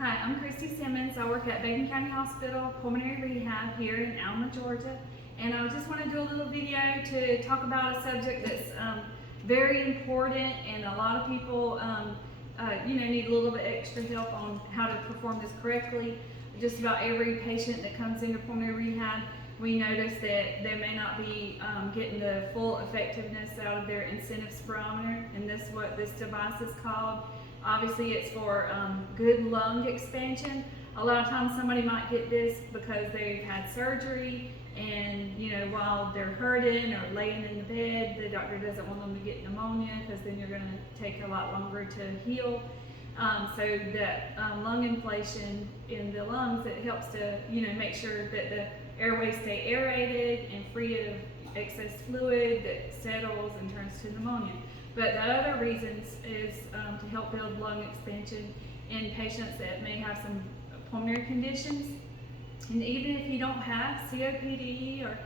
Hi, I'm Christy Simmons. I work at Bacon County Hospital Pulmonary Rehab here in Alma, Georgia. And I just want to do a little video to talk about a subject that's very important, and a lot of people need a little bit extra help on how to perform this correctly. Just about every patient that comes into pulmonary rehab, we notice that they may not be getting the full effectiveness out of their incentive spirometer, and this is what this device is called. Obviously, it's for good lung expansion. A lot of times somebody might get this because they've had surgery, and while they're hurting or laying in the bed, the doctor doesn't want them to get pneumonia, because then you're going to take a lot longer to heal. So that lung inflation in the lungs, it helps to make sure that the airways stay aerated and free of excess fluid that settles and turns to pneumonia. But the other reasons is to help build lung expansion in patients that may have some pulmonary conditions. And even if you don't have COPD or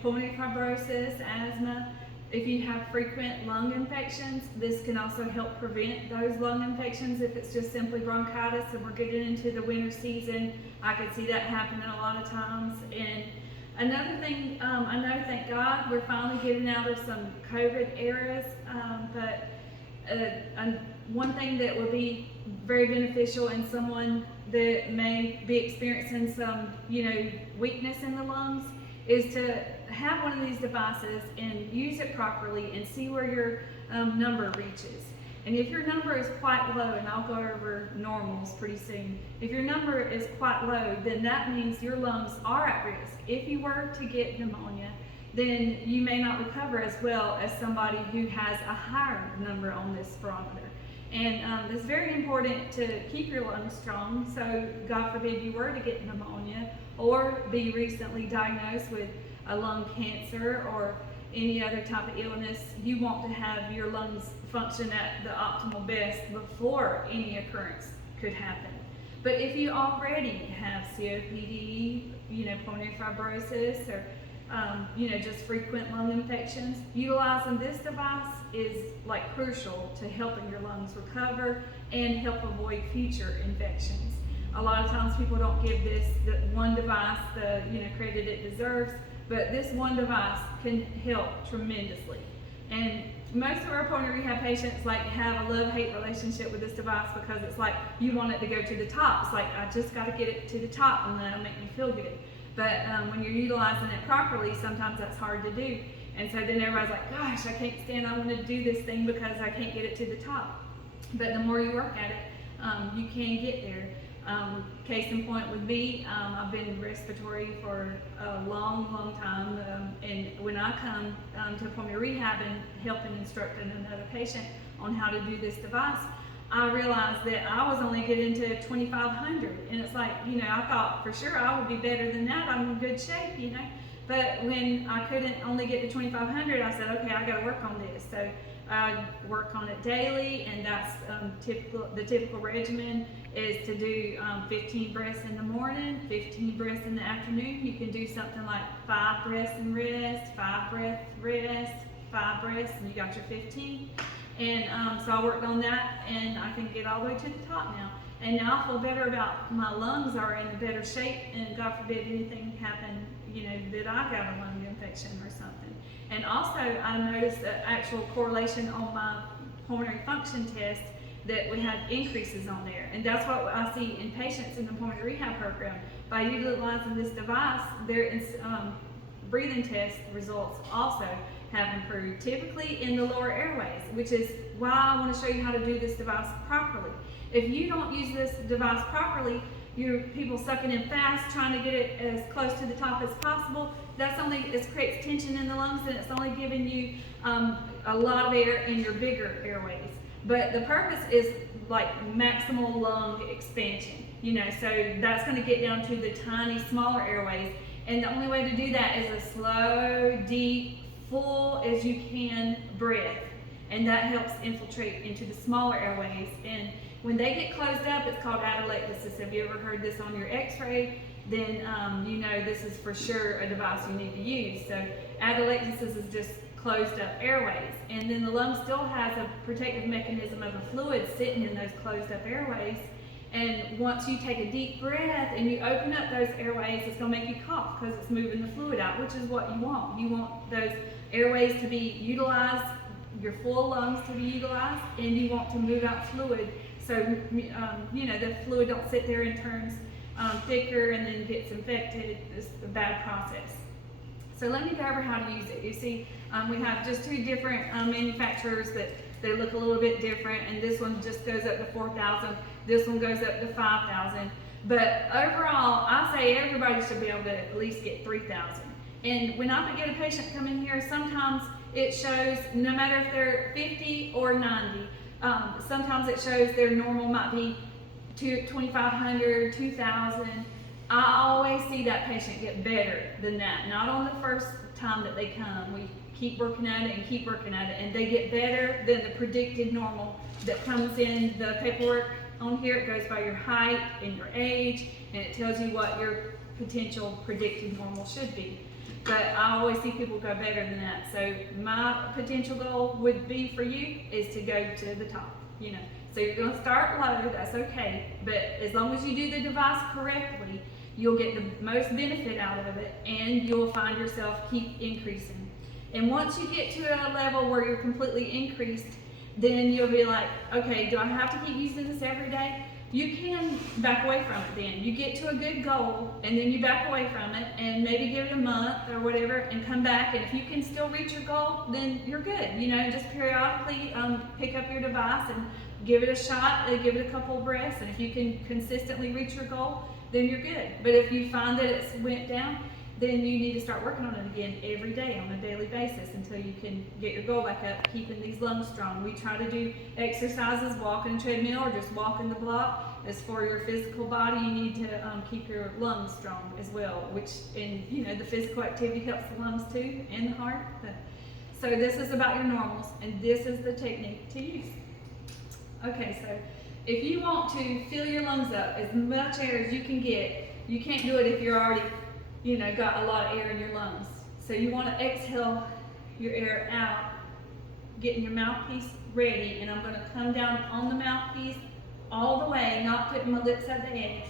pulmonary fibrosis, asthma, if you have frequent lung infections, this can also help prevent those lung infections. If it's just simply bronchitis and we're getting into the winter season, I could see that happening a lot of times. And another thing, I know, thank God, we're finally getting out of some COVID eras, but one thing that would be very beneficial in someone that may be experiencing some, weakness in the lungs is to have one of these devices and use it properly and see where your number reaches. And if your number is quite low, and I'll go over normals pretty soon, if your number is quite low, then that means your lungs are at risk. If you were to get pneumonia, then you may not recover as well as somebody who has a higher number on this spirometer. And it's very important to keep your lungs strong, so God forbid you were to get pneumonia or be recently diagnosed with a lung cancer or any other type of illness. You want to have your lungs function at the optimal best before any occurrence could happen. But if you already have COPD, pulmonary fibrosis, or just frequent lung infections, utilizing this device is crucial to helping your lungs recover and help avoid future infections. A lot of times people don't give this one device the credit it deserves, but this one device can help tremendously. And most of our pulmonary rehab patients have a love-hate relationship with this device, because it's you want it to go to the top. It's I just got to get it to the top and then it'll make me feel good. But when you're utilizing it properly, sometimes that's hard to do. And so then everybody's gosh, I can't stand, I want to do this thing because I can't get it to the top. But the more you work at it, you can get there. Case in point would be, I've been in respiratory for a long time, and when I come to pulmonary rehab and helping instructing another patient on how to do this device, I realized that I was only getting to 2,500, and it's I thought for sure I would be better than that. I'm in good shape, But when I couldn't only get to 2,500, I said, okay, I got to work on this. So I work on it daily, and that's the typical regimen is to do 15 breaths in the morning, 15 breaths in the afternoon. You can do something like 5 breaths and rest, 5 breaths, rest, 5 breaths, and you got your 15. And so I worked on that, and I can get all the way to the top now. And now I feel better about my lungs are in a better shape, and God forbid anything happen, that I got a lung infection or something. And also I noticed an actual correlation on my pulmonary function test that we had increases on there. And that's what I see in patients in the pulmonary rehab program. By utilizing this device, their breathing test results also have improved, typically in the lower airways, which is why I want to show you how to do this device properly. If you don't use this device properly, you're people sucking in fast, trying to get it as close to the top as possible. It creates tension in the lungs, and it's only giving you a lot of air in your bigger airways. But the purpose is maximal lung expansion, so that's going to get down to the tiny, smaller airways. And the only way to do that is a slow, deep, full as you can breath. And that helps infiltrate into the smaller airways. And when they get closed up, it's called atelectasis. Have you ever heard this on your x-ray? Then this is for sure a device you need to use. So atelectasis is just closed up airways, and then the lung still has a protective mechanism of a fluid sitting in those closed up airways, And once you take a deep breath and you open up those airways, it's going to make you cough because it's moving the fluid out, which is what you want. You want those airways to be utilized, your full lungs to be utilized, and you want to move out fluid so the fluid don't sit there and turns thicker and then gets infected. It's a bad process. So let me go over how to use it. You see, we have just two different manufacturers that they look a little bit different, and this one just goes up to 4,000. This one goes up to 5,000. But overall, I say everybody should be able to at least get 3,000. And when I get a patient come in here, sometimes it shows, no matter if they're 50 or 90, sometimes it shows their normal might be 2,500, 2,000. I always see that patient get better than that. Not on the first time that they come. We keep working at it and keep working at it, and they get better than the predicted normal that comes in the paperwork. On here it goes by your height and your age, and it tells you what your potential predicted normal should be. But I always see people go better than that. So my potential goal would be for you is to go to the top, So you're going to start low, that's okay. But as long as you do the device correctly, you'll get the most benefit out of it, and you'll find yourself keep increasing. And once you get to a level where you're completely increased, then you'll be like, okay, do I have to keep using this every day? You can back away from it then. You get to a good goal, and then you back away from it, and maybe give it a month or whatever, and come back, and if you can still reach your goal, then you're good. Just periodically pick up your device and give it a shot, give it a couple of breaths, and if you can consistently reach your goal, then you're good. But if you find that it's went down, then you need to start working on it again every day on a daily basis until you can get your goal back up, keeping these lungs strong. We try to do exercises, walking a treadmill or just walking the block. As for your physical body, you need to keep your lungs strong as well, which the physical activity helps the lungs too and the heart. So this is about your normals, and this is the technique to use. Okay, so if you want to fill your lungs up as much air as you can get, you can't do it if you're already got a lot of air in your lungs. So you want to exhale your air out, getting your mouthpiece ready, and I'm going to come down on the mouthpiece all the way, not putting my lips at the edge.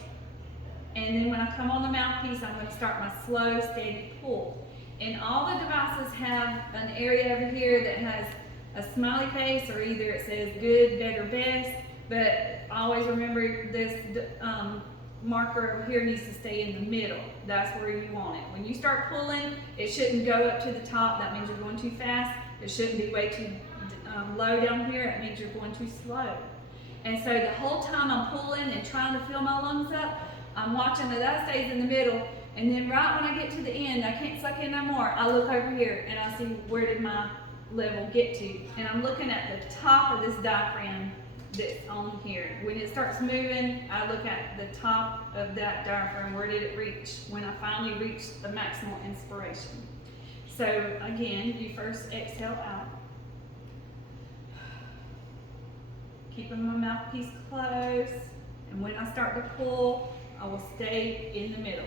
And then when I come on the mouthpiece, I'm going to start my slow, steady pull. And all the devices have an area over here that has a smiley face, or either it says good, better, best, but always remember this marker over here needs to stay in the middle. That's where you want it. When you start pulling, it shouldn't go up to the top. That means you're going too fast. It shouldn't be way too low down here. It means you're going too slow. And so the whole time I'm pulling and trying to fill my lungs up, I'm watching that stays in the middle. And then right when I get to the end, I can't suck in no more. I look over here and I see where did my level get to. And I'm looking at the top of this diaphragm that's on here. When it starts moving, I look at the top of that diaphragm. Where did it reach when I finally reached the maximal inspiration? So again, you first exhale out. Keeping my mouthpiece closed. And when I start to pull, I will stay in the middle.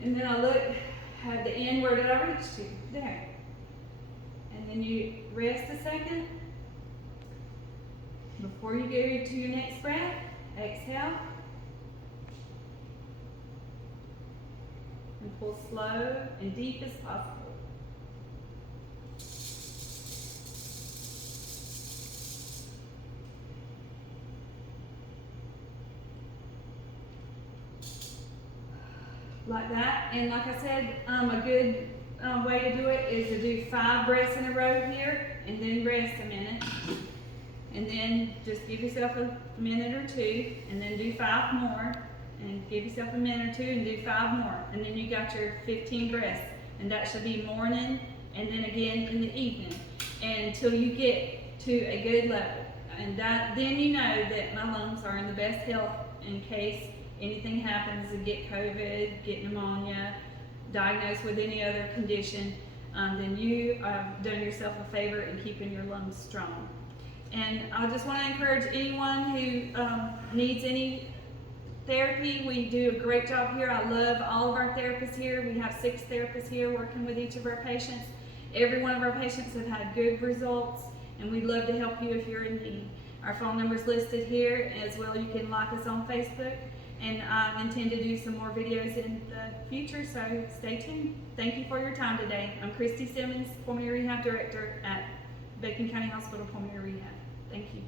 And then I look at the end, where did I reach to? There. And then you rest a second. Before you go to your next breath, exhale. And pull slow and deep as possible. Like that. And like I said, a good way to do it is to do 5 breaths in a row here and then rest a minute. And then just give yourself a minute or 2 and then do 5 more. And give yourself a minute or 2 and do 5 more. And then you got your 15 breaths. And that should be morning and then again in the evening. And until you get to a good level. And then you know that my lungs are in the best health in case anything happens, to get COVID, get pneumonia, diagnosed with any other condition, then you have done yourself a favor in keeping your lungs strong. And I just want to encourage anyone who needs any therapy. We do a great job here. I love all of our therapists here. We have 6 therapists here working with each of our patients. Every one of our patients have had good results, and we'd love to help you if you're in need. Our phone number is listed here as well. You can like us on Facebook, and I intend to do some more videos in the future, so stay tuned. Thank you for your time today. I'm Christy Simmons, Pulmonary Rehab Director at Bacon County Hospital Pulmonary Rehab. Thank you.